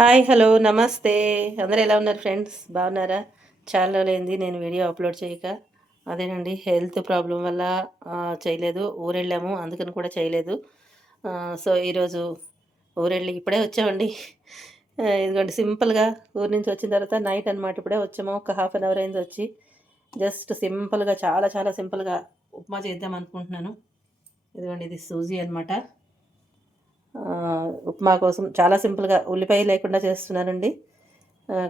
Hi hello నమస్తే. అందరూ ఎలా ఉన్నారు ఫ్రెండ్స్? బాగున్నారా? చాలా రోజులైంది నేను వీడియో అప్లోడ్ చేయక. అదేనండి హెల్త్ ప్రాబ్లం వల్ల చేయలేదు. ఊరెళ్ళాము అందుకని కూడా చేయలేదు. సో ఈరోజు ఊరెళ్ళి ఇప్పుడే వచ్చామండి. ఎందుకంటే ఇదిగోండి సింపుల్గా ఊరి నుంచి వచ్చిన తర్వాత నైట్ అన్నమాట. ఇప్పుడే వచ్చాము ఒక హాఫ్ అన్ అవర్ అయింది వచ్చి. జస్ట్ సింపుల్గా చాలా చాలా సింపుల్గా ఉప్మా చేద్దాం అనుకుంటున్నాను. ఇదిగోండి ఇది సూజీ అనమాట ఉప్మా కోసం చాలా సింపుల్గా ఉల్లిపాయ లేకుండా చేస్తున్నానండి.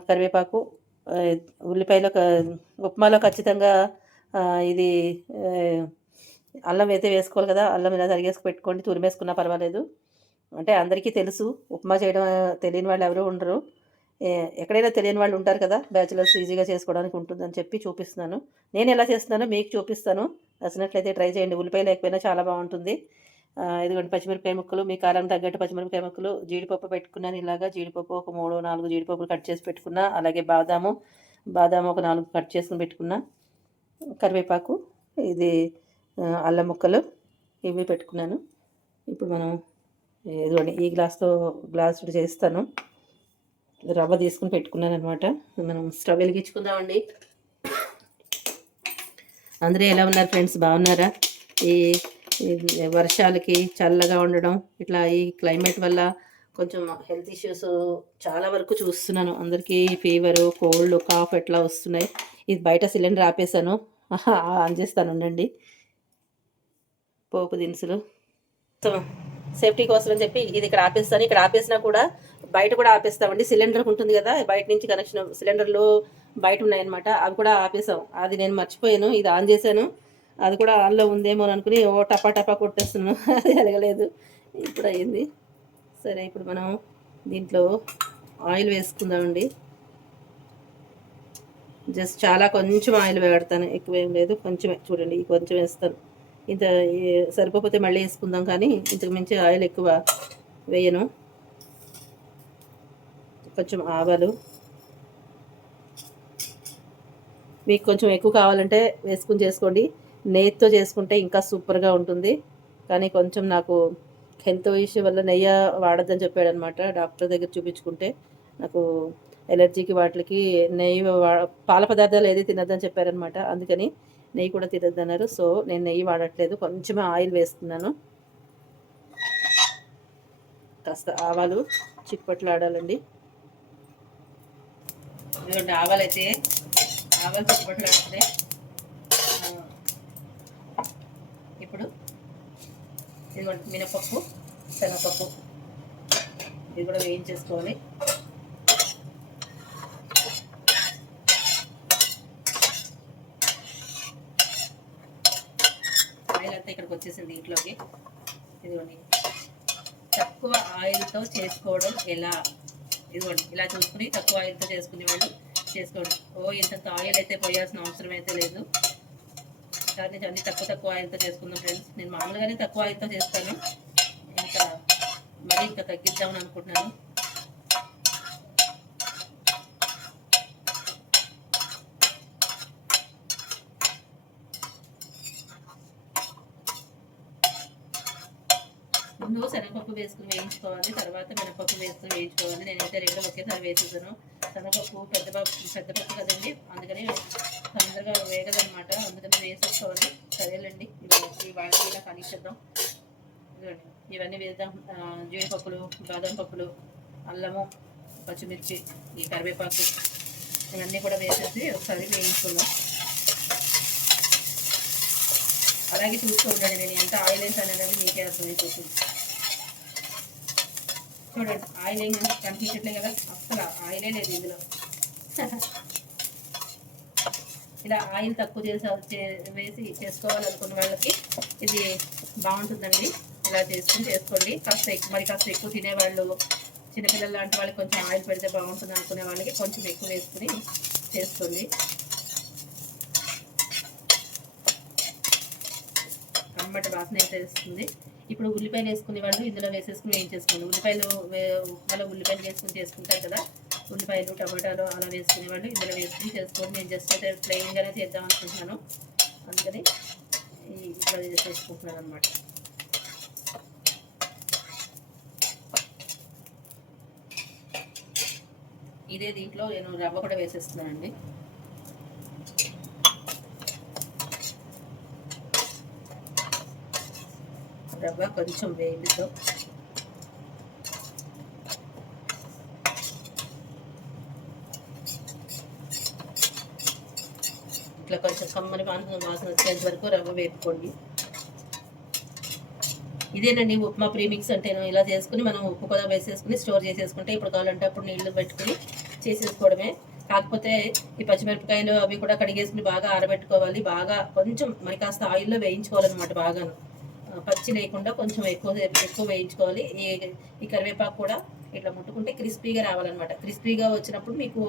కరివేపాకు ఉల్లిపాయలో ఉప్మాలో ఖచ్చితంగా ఇది అల్లం అయితే వేసుకోవాలి కదా అల్లం ఇలా తరిగేసి పెట్టుకోండి తురిమేసుకున్నా పర్వాలేదు. అంటే అందరికీ తెలుసు ఉప్మా చేయడం తెలియని వాళ్ళు ఎవరూ ఉండరు. ఎక్కడైనా తెలియని వాళ్ళు ఉంటారు కదా బ్యాచిలర్స్ ఈజీగా చేసుకోవడానికి ఉంటుందని చెప్పి చూపిస్తున్నాను. నేను ఎలా చేస్తున్నానో మీకు చూపిస్తాను. నచ్చినట్లయితే ట్రై చేయండి. ఉల్లిపాయ లేకపోయినా చాలా బాగుంటుంది. ఇదిగోండి పచ్చిమిరపకాయ ముక్కలు మీ కారం తగ్గట్టు పచ్చిమిరపకాయ ముక్కలు జీడిపప్పు పెట్టుకున్నాను ఇలాగా. జీడిపప్పు ఒక మూడు నాలుగు జీడిపప్పులు కట్ చేసి పెట్టుకున్నా. అలాగే బాదాము బాదాము ఒక నాలుగు కట్ చేసుకుని పెట్టుకున్నా. కరివేపాకు ఇది అల్లం ముక్కలు ఇవి పెట్టుకున్నాను. ఇప్పుడు మనం ఇదిగోండి ఈ గ్లాస్తో గ్లాస్ చేస్తాను. రవ్వ తీసుకుని పెట్టుకున్నాను అనమాట మనం స్టవ్ వెలిగించుకుందామండి. అందరూ ఎలా ఉన్నారు ఫ్రెండ్స్? బాగున్నారా? ఈ వర్షాలకి చల్లగా ఉండడం ఇట్లా ఈ క్లైమేట్ వల్ల కొంచెం హెల్త్ ఇష్యూస్ చాలా వరకు చూస్తున్నాను. అందరికీ ఫీవరు కోల్డ్ కాఫ్ ఎట్లా వస్తున్నాయి. ఇది బయట సిలిండర్ ఆపేసాను ఆహా, ఆన్ చేస్తాను ఉండండి. పోపు దినుసులు. సేఫ్టీ కోసం అని చెప్పి ఇది ఇక్కడ ఆపేస్తాను. ఇక్కడ ఆపేసినా కూడా బయట కూడా ఆపేస్తామండి సిలిండర్ ఉంటుంది కదా బయట నుంచి కనెక్షన్ సిలిండర్లు బయట ఉన్నాయన్నమాట. అవి కూడా ఆపేసాం అది నేను మర్చిపోయాను. ఇది ఆన్ చేశాను. అది కూడా ఆన్లో ఉందేమో అనుకుని ఓ టపా టపా కొట్టేస్తున్నాను. అది అడగలేదు. ఇప్పుడు అయింది. సరే ఇప్పుడు మనం దీంట్లో ఆయిల్ వేసుకుందామండి. జస్ట్ చాలా కొంచెం ఆయిల్ పెడతాను ఎక్కువ ఏం లేదు. కొంచెమే. చూడండి కొంచెం వేస్తాను. ఇంత సరిపోతే మళ్ళీ వేసుకుందాం కానీ ఇంతకు మించి ఆయిల్ ఎక్కువ వేయను. కొంచెం ఆవాలు. మీకు కొంచెం ఎక్కువ కావాలంటే వేసుకుని చేసుకోండి. నెయ్యితో చేసుకుంటే ఇంకా సూపర్గా ఉంటుంది. కానీ కొంచెం నాకు హెల్త్ ఇష్యూ వల్ల నెయ్యి వాడద్దని చెప్పాడు అనమాట డాక్టర్ దగ్గర చూపించుకుంటే. నాకు ఎలర్జీకి వాటికి నెయ్యి పాల పదార్థాలు ఏది తినద్దని చెప్పారనమాట. అందుకని నెయ్యి కూడా తినద్దన్నారు. సో నేను నెయ్యి వాడట్లేదు. కొంచెం ఆయిల్ వేస్తున్నాను కాస్త ఆవాలు చిక్పట్లు ఆడాలండి ఇదిగోండి ఆవాలు అయితే ఆవాలు చిప్పట్లు ఆడుతున్నాయి ఇప్పుడు ఇదిగోండి మినపప్పు శనగపప్పు. ఇది కూడా వేయించేసుకోవాలి. ఆయిల్ అంతా ఇక్కడికి వచ్చేసింది ఇంట్లోకి. ఇదిగోండి తక్కువ ఆయిల్తో చేసుకోవడం ఎలా? ఇదిగోండి ఇలా చూసుకుని తక్కువ ఆయిల్తో చేసుకునే వాళ్ళు చేసుకోండి. ఓ ఇంత ఆయిల్ అయితే పోయాల్సిన అవసరం అయితే లేదు. కానీ అన్ని తక్కువ తక్కువ ఆయిల్తో చేసుకుందాం ఫ్రెండ్స్. నేను మామూలుగానే తక్కువ ఆయిల్తో చేస్తాను. ఇంకా మరీ ఇంకా తగ్గిద్దామని అనుకుంటున్నాను. ముందు శనగపప్పు వేసుకుని వేయించుకోవాలి. తర్వాత మినపప్పు వేసుకుని వేయించుకోవాలి. నేనైతే రెండు ఒకేసారి వేసేసాను. శనగపప్పు పెద్ద పప్పు పెద్ద పప్పు కదండి. అందుకని తొందరగా వేగదనమాట అందుకని వేసేసుకోవాలి సరేలేండి. ఇవి వాళ్ళకి ఇలా కనిపిద్దాం ఇవన్నీ వేద్దాం. జీడిపప్పులు బాదం పప్పులు అల్లము పచ్చిమిర్చి ఈ కరివేపాకు ఇవన్నీ కూడా వేసేసి ఒకసారి వేయించుకుందాం. అలాగే చూస్తూ ఉండండి నేను ఎంత ఆయిల్ వేసాను అనేది మీకే అర్థమైపోతుంది. చూడండి ఆయిల్ ఏం కనిపించట్లేదు కదా? అసలు ఆయిలే లేదు ఇందులో. ఇలా ఆయిల్ తక్కువ చేసి వేసి చేసుకోవాలనుకున్న వాళ్ళకి ఇది బాగుంటుందండి. ఇలా చేసుకుని చేసుకోండి. కాస్త ఎక్కువ మరి కాస్త ఎక్కువ తినేవాళ్ళు చిన్నపిల్లలు లాంటి వాళ్ళకి కొంచెం ఆయిల్ పెడితే బాగుంటుంది అనుకునే వాళ్ళకి కొంచెం ఎక్కువ వేసుకుని చేసుకోండి. కమ్మటి వాసన అయితే వేస్తుంది. ఇప్పుడు ఉల్లిపాయలు వేసుకునే వాళ్ళు ఇందులో వేసేసుకుని వేయించేసుకోండి ఉల్లిపాయలు మళ్ళీ ఉల్లిపాయలు వేసుకుని చేసుకుంటారు కదా. ఉల్లిపాయలు టమాటాలు అలా వేసుకునేవాళ్ళు. ఇందులో వేసుకుని చేసుకోండి. నేను జస్ట్ అయితే ప్లెయిన్గానే చేద్దాం అనుకుంటున్నాను. అందుకని ఇట్లా చేసుకుంటున్నాను అనమాట ఇదే దీంట్లో నేను రవ్వ కూడా వేసేస్తున్నానండి. రవ్వ కొంచెం వేగితో ఇట్లా కొంచెం కమ్మని వాసన వాసన వచ్చేంత వరకు రవ్వ వేపుకోండి. ఇదేనండి ఉప్మా ప్రీమిక్స్ అంటే ఇలా చేసుకుని మనం ఉప్పు కూడా వేసేసుకుని స్టోర్ చేసేసుకుంటే ఇప్పుడు కావాలంటే అప్పుడు నీళ్ళు పెట్టుకుని చేసేసుకోవడమే. కాకపోతే ఈ పచ్చిమిరపకాయలు అవి కూడా కడిగేసుకుని బాగా ఆరబెట్టుకోవాలి. బాగా కొంచెం మరి కాస్త ఆయిల్లో వేయించుకోవాలన్నమాట బాగాను. పచ్చి లేకుండా కొంచెం ఎక్కువ ఎక్కువ వేయించుకోవాలి. ఈ కరివేపాకు కూడా ఇట్లా ముట్టుకుంటే క్రిస్పీగా రావాలన్నమాట. క్రిస్పీగా వచ్చినప్పుడు మీకు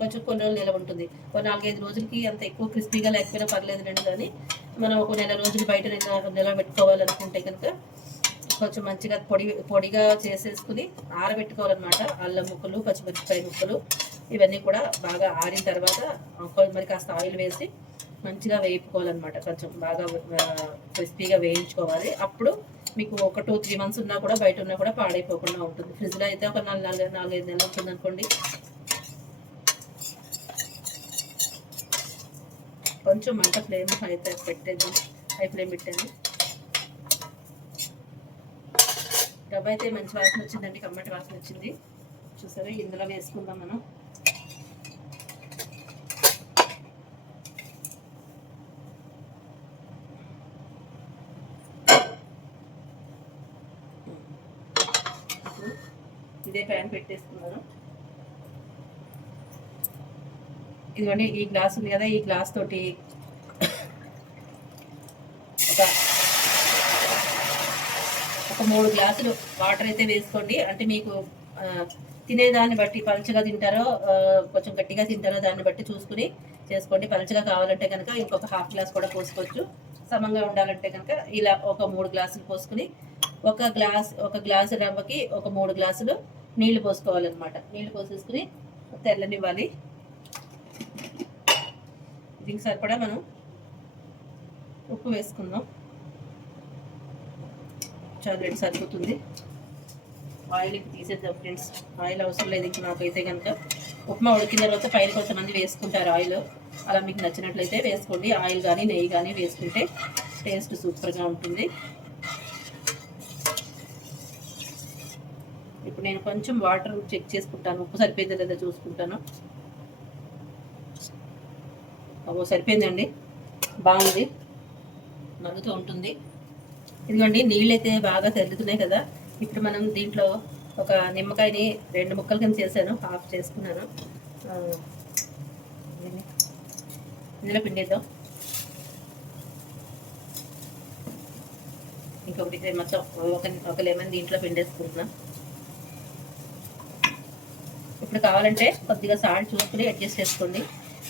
కొంచెం కొన్ని రోజులు నిలవ ఉంటుంది. ఒక నాలుగైదు రోజులకి అంత ఎక్కువ క్రిస్పీగా లేకపోయినా పర్లేదు రండి కానీ మనం ఒక నెల రోజులు బయట నిల నిలబెట్టుకోవాలనుకుంటే కనుక కొంచెం మంచిగా పొడి పొడిగా చేసేసుకుని ఆరబెట్టుకోవాలన్నమాట. అల్లం ముక్కలు పచ్చిమిరపకాయ ముక్కలు ఇవన్నీ కూడా బాగా ఆరిన తర్వాత మరి కాస్త ఆయిల్ వేసి మంచిగా వేపుకోవాలన్నమాట. కొంచెం బాగా క్రిస్పీగా వేయించుకోవాలి. అప్పుడు మీకు ఒక టూ త్రీ మంత్స్ ఉన్నా కూడా బయట ఉన్నా కూడా పాడైపోకుండా ఉంటుంది. ఫ్రిడ్జ్లో అయితే ఒక నాలుగు నాలుగు నాలుగైదు నెలలు ఉంటుంది అనుకోండి. కొంచెం మంట ఫ్లేమ్ అయితే పెట్టేది హై ఫ్లేమ్ పెట్టాను డబ్బు అయితే మంచి వాసన వచ్చిందండి కమ్మటి వాసన వచ్చింది. చూసారా ఇందులో వేసుకుందాం మనం. ఇదే ప్యాన్ పెట్టేసుకున్నాను. ఇదిగోండి ఈ గ్లాస్ ఉంది కదా ఈ గ్లాస్ తోటి ఒక ఒక మూడు గ్లాసులు వాటర్ అయితే వేసుకోండి. అంటే మీకు తినేదాన్ని బట్టి పలుచగా తింటారో కొంచెం గట్టిగా తింటారో దాన్ని బట్టి చూసుకుని చేసుకోండి. పలుచగా కావాలంటే కనుక ఇంకొక హాఫ్ గ్లాస్ కూడా పోసుకోవచ్చు. సమంగా ఉండాలంటే కనుక ఇలా ఒక మూడు గ్లాసులు పోసుకుని ఒక గ్లాస్ ఒక గ్లాసు రవ్వకి ఒక మూడు గ్లాసులు నీళ్ళు పోసుకోవాలన్నమాట. నీళ్ళు పోసేసుకుని తెల్లనివ్వాలి. దీనికి సరిపడా మనం ఉప్పు వేసుకుందాం. చాక్లెట్ సరిపోతుంది. ఆయిల్ ఇప్పుడు తీసేద్దాం ఫ్రెండ్స్. ఆయిల్ అవసరం లేదు ఇంకా నాకైతే కనుక ఉప్మా ఉడికిన తర్వాత పైన కొంతమంది వేసుకుంటారు ఆయిల్. అలా మీకు నచ్చినట్లయితే వేసుకోండి. ఆయిల్ కానీ నెయ్యి కానీ వేసుకుంటే టేస్ట్ సూపర్గా ఉంటుంది. నేను కొంచెం వాటర్ చెక్ చేసుకుంటాను. ఉప్పు సరిపోయిందో లేదో చూసుకుంటాను. ఓ సరిపోయిందండి. బాగుంది. మరుగుతూ ఉంటుంది. ఇదిగోండి నీళ్ళు అయితే బాగా తెల్లుతున్నాయి కదా. ఇప్పుడు మనం దీంట్లో ఒక నిమ్మకాయని రెండు ముక్కలు కింద చేశాను. హాఫ్ చేసుకున్నాను. ఇందులో పిండేద్దాం. ఇంకొకటి మొత్తం. ఒక ఒక లెమన్ దీంట్లో పిండేసుకుంటున్నాం. ఇప్పుడు కావాలంటే కొద్దిగా సాల్ట్ చూసుకుని అడ్జస్ట్ చేసుకోండి.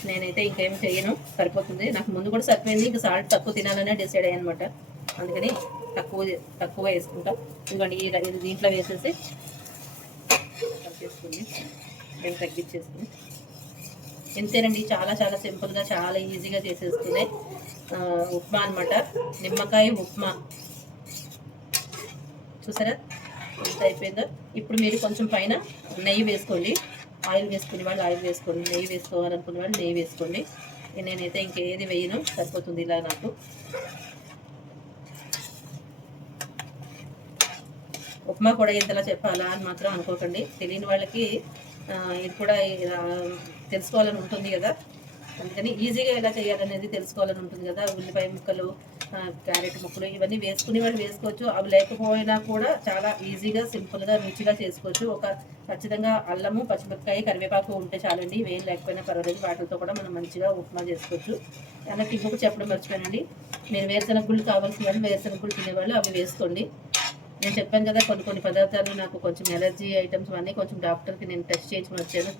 నేనైతే ఇంకేం చేయను సరిపోతుంది. నాకు ముందు కూడా సరిపోయింది ఇంకా సాల్ట్ తక్కువ తినాలనే డిసైడ్ అయ్యనమాట అందుకని తక్కువ తక్కువ వేసుకుంటాం. ఎందుకంటే ఈ ఇది దీంట్లో వేసేసి కలిపేసుకుని నేను తగ్గించేసుకుని. ఎంతేనండి చాలా చాలా సింపుల్గా చాలా ఈజీగా చేసేసుకునే ఉప్మా అనమాట నిమ్మకాయ ఉప్మా. చూసారా? ఎంత అయిపోయిందో? ఇప్పుడు మీరు కొంచెం పైన నెయ్యి వేసుకోండి. ఆయిల్ వేసుకునే వాళ్ళు ఆయిల్ వేసుకోండి నెయ్యి వేసుకోవాలనుకునే వాళ్ళు నెయ్యి వేసుకోండి. నేనైతే ఇంకేది వేయను సరిపోతుంది ఇలా నాకు. ఉప్మా కూడా ఇంతలా చెప్పాలా అని మాత్రం అనుకోకండి. తెలియని వాళ్ళకి ఇది కూడా తెలుసుకోవాలని ఉంటుంది కదా. అందుకని ఈజీగా ఎలా చేయాలనేది తెలుసుకోవాలని ఉంటుంది కదా. ఉల్లిపాయ ముక్కలు క్యారెట్ ముక్కలు ఇవన్నీ వేసుకునే వాళ్ళు వేసుకోవచ్చు. అవి లేకపోయినా కూడా చాలా ఈజీగా సింపుల్గా రుచిగా చేసుకోవచ్చు. ఒక ఖచ్చితంగా అల్లము పచ్చిమిరపకాయ కరివేపాకు ఉంటే చాలండి. వేలు లేకపోయినా పర్వాలేదు. వాటితో కూడా మనం మంచిగా ఉప్మా చేసుకోవచ్చు. అన్నట్టు ఇంకొకటి చెప్పడం మర్చిపోయానండి. నేను వేరుశనగ గుళ్ళు కావాల్సిన వాళ్ళు వేరుశనగ గుళ్ళు తినేవాళ్ళు అవి వేసుకోండి. నేను చెప్పాను కదా కొన్ని కొన్ని పదార్థాలు నాకు కొంచెం ఎలర్జీ ఐటమ్స్ అన్నీ కొంచెం డాక్టర్కి నేను టెస్ట్ చేయించుకుని వచ్చాను.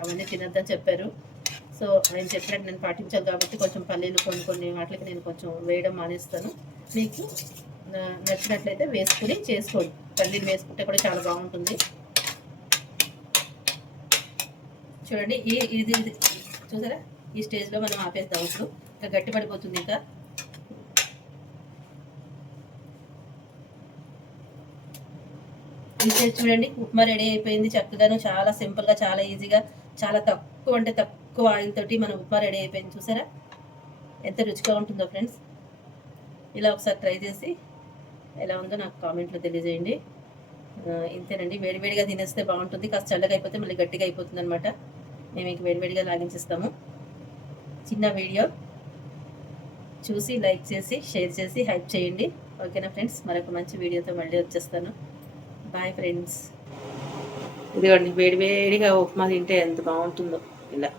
అవన్నీ తినద్దని చెప్పారు. సో ఆయన చెప్పినట్టు నేను పాటించాను కాబట్టి కొంచెం పల్లీలు కొన్ని కొన్ని వాటికి నేను కొంచెం వేయడం మానేస్తాను. మీకు నచ్చినట్లయితే వేసుకుని చేసుకోండి. పల్లీలు వేసుకుంటే కూడా చాలా బాగుంటుంది. చూడండి ఈ ఇది ఇది. చూసారా? ఈ స్టేజ్లో మనం ఆపేద్దాం ఇప్పుడు. ఇంకా గట్టి పడిపోతుంది ఇంకా. ఈ చూడండి ఉప్మా రెడీ అయిపోయింది. చక్కగాను చాలా సింపుల్గా చాలా ఈజీగా చాలా తక్కువ అంటే తక్కువ ఆయిల్ తోటి మన ఉప్మా రెడీ అయిపోయింది. చూసారా? ఎంత రుచిగా ఉంటుందో ఫ్రెండ్స్ ఇలా ఒకసారి ట్రై చేసి ఎలా ఉందో నాకు కామెంట్లో తెలియజేయండి. ఇంతేనండి. వేడివేడిగా తినేస్తే బాగుంటుంది. కాస్త చల్లగా అయిపోతే మళ్ళీ గట్టిగా అయిపోతుంది అనమాట మేము మీకు వేడివేడిగా లాగించేస్తాము. చిన్న వీడియో. చూసి లైక్ చేసి షేర్ చేసి హైప్ చేయండి. ఓకేనా ఫ్రెండ్స్? మరొక మంచి వీడియోతో మళ్ళీ వచ్చేస్తాను. Bye friends. ఇదిగోండి వేడివేడిగా ఉప్మా తింటే ఎంత బాగుంటుందో. ఇలా.